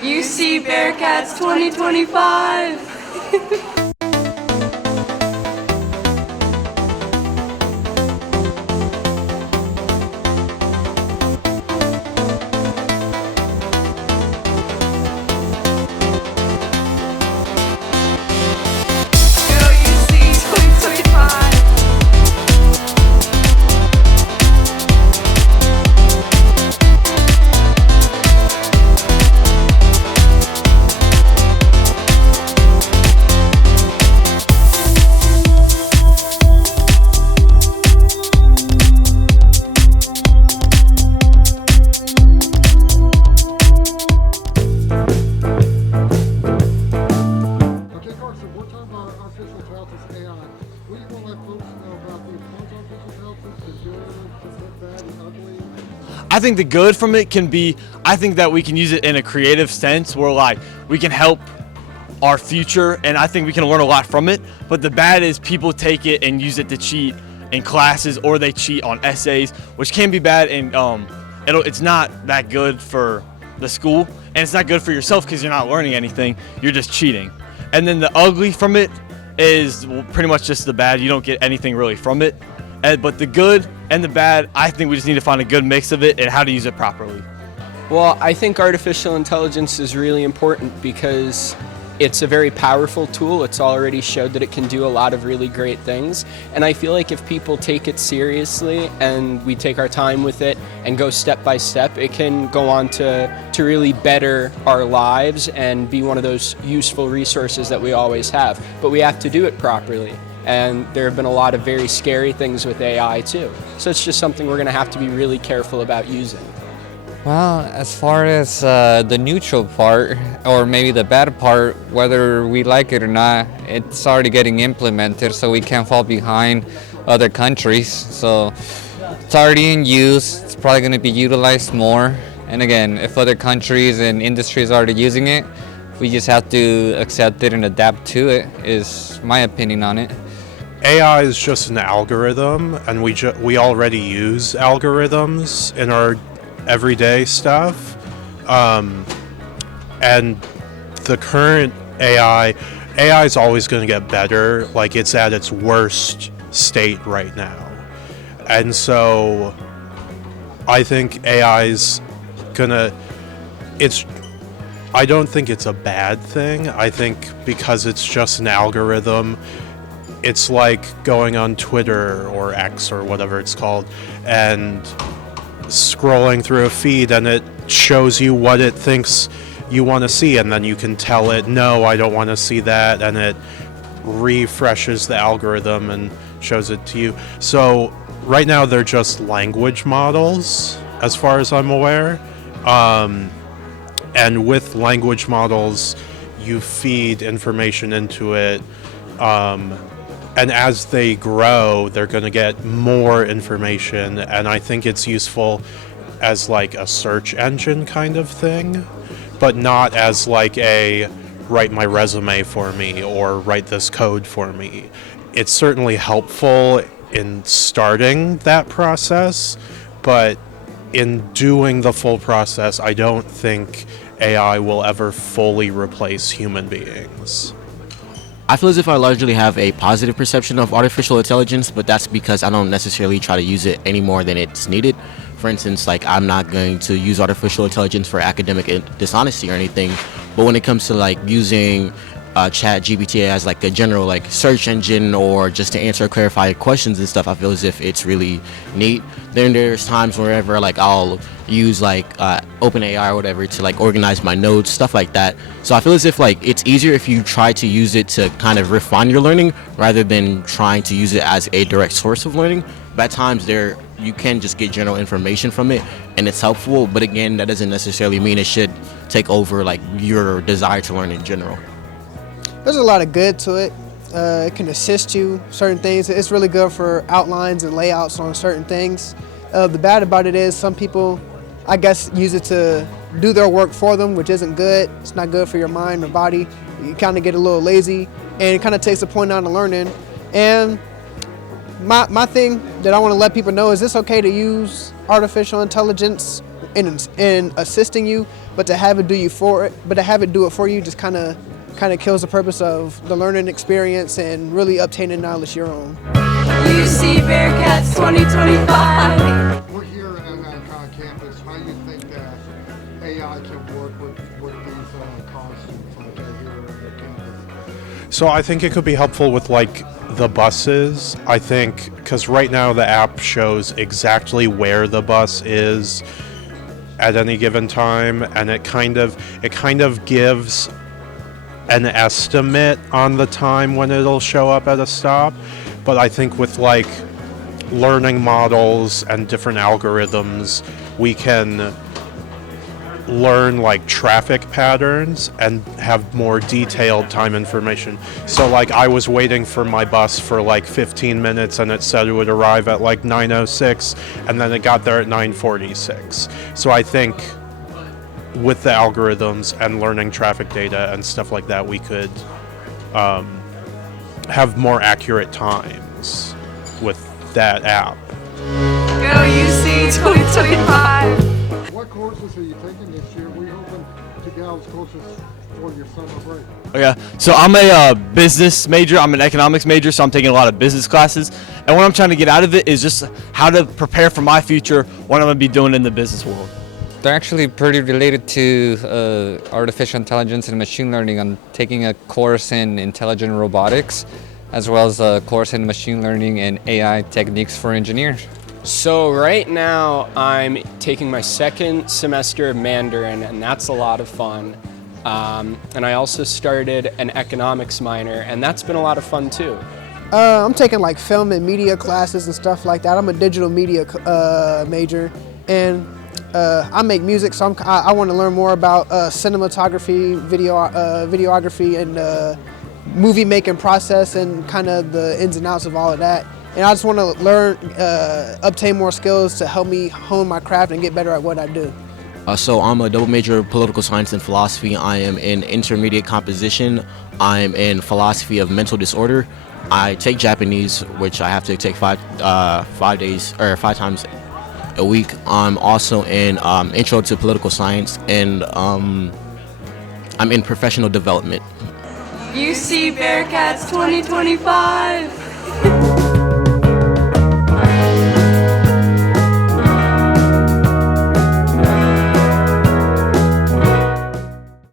UC Bearcats 2025. I think the good from it can be, I think that we can use it in a creative sense where like we can help our future, and I think we can learn a lot from it. But the bad is people take it and use it to cheat in classes, or they cheat on essays, which can be bad, and it's not that good for the school, and it's not good for yourself because you're not learning anything, you're just cheating. And then the ugly from it is pretty much just the bad. You don't get anything really from it. But the good and the bad, I think we just need to find a good mix of it and how to use it properly. Well, I think artificial intelligence is really important because it's a very powerful tool. It's already showed that it can do a lot of really great things. And I feel like if people take it seriously and we take our time with it and go step by step, it can go on to really better our lives and be one of those useful resources that we always have. But we have to do it properly. And there have been a lot of very scary things with AI too. So it's just something we're going to have to be really careful about using. Well, as far as the neutral part, or maybe the bad part, whether we like it or not, it's already getting implemented, so we can't fall behind other countries. So it's already in use. It's probably going to be utilized more. And again, if other countries and industries are already using it, we just have to accept it and adapt to it, is my opinion on it. AI is just an algorithm, and we already use algorithms in our everyday stuff. And the current AI is always going to get better. Like, it's at its worst state right now. And so I think AI's gonna, I don't think it's a bad thing. I think because it's just an algorithm, it's like going on Twitter or X or whatever it's called and scrolling through a feed, and it shows you what it thinks you want to see, and then you can tell it, no, I don't want to see that, and it refreshes the algorithm and shows it to you. So right now they're just language models as far as I'm aware. And with language models, you feed information into it, and as they grow, they're going to get more information, and I think it's useful as like a search engine kind of thing, but not as like a write my resume for me or write this code for me. It's certainly helpful in starting that process, but in doing the full process, I don't think AI will ever fully replace human beings. I feel as if I largely have a positive perception of artificial intelligence, but that's because I don't necessarily try to use it any more than it's needed. For instance, like, I'm not going to use artificial intelligence for academic dishonesty or anything, but when it comes to like using chat GPT as like a general like search engine or just to answer clarified questions and stuff, I feel as if it's really neat. Then there's times wherever like I'll use like OpenAI or whatever to like organize my notes, stuff like that. So I feel as if like it's easier if you try to use it to kind of refine your learning rather than trying to use it as a direct source of learning. But at times you can just get general information from it and it's helpful, but again, that doesn't necessarily mean it should take over like your desire to learn in general. There's a lot of good to it. It can assist you certain things. It's really good for outlines and layouts on certain things. The bad about it is some people, I guess, use it to do their work for them, which isn't good. It's not good for your mind or body. You kind of get a little lazy, and it kind of takes the point out of learning. And my thing that I want to let people know is it's okay to use artificial intelligence in assisting you, but to have it do it for you just kind of kills the purpose of the learning experience and really obtaining knowledge your own. UC Bearcats 2025. We're here at campus. How do you think that AI can work with these college students like here at campus? So I think it could be helpful with like the buses. I think because right now the app shows exactly where the bus is at any given time, and it kind of gives an estimate on the time when it'll show up at a stop. But I think with like learning models and different algorithms, we can learn like traffic patterns and have more detailed time information. So like I was waiting for my bus for like 15 minutes and it said it would arrive at like 9:06 and then it got there at 9:46. So I think with the algorithms and learning traffic data and stuff like that, we could have more accurate times with that app. Go UC 2025. What courses are you taking this year? We're hoping to get those courses for your summer break. Okay, so I'm a business major. I'm an economics major, so I'm taking a lot of business classes. And what I'm trying to get out of it is just how to prepare for my future, what I'm going to be doing in the business world. They're actually pretty related to artificial intelligence and machine learning. I'm taking a course in intelligent robotics, as well as a course in machine learning and AI techniques for engineers. So right now I'm taking my second semester of Mandarin, and that's a lot of fun. And I also started an economics minor, and that's been a lot of fun too. I'm taking like film and media classes and stuff like that. I'm a digital media major, and I make music, so I want to learn more about cinematography, videography, and movie making process, and kind of the ins and outs of all of that. And I just want to learn, obtain more skills to help me hone my craft and get better at what I do. So I'm a double major of political science and philosophy. I am in intermediate composition. I'm in philosophy of mental disorder. I take Japanese, which I have to take 5 times a week. I'm also in intro to political science, and I'm in professional development. UC Bearcats 2025.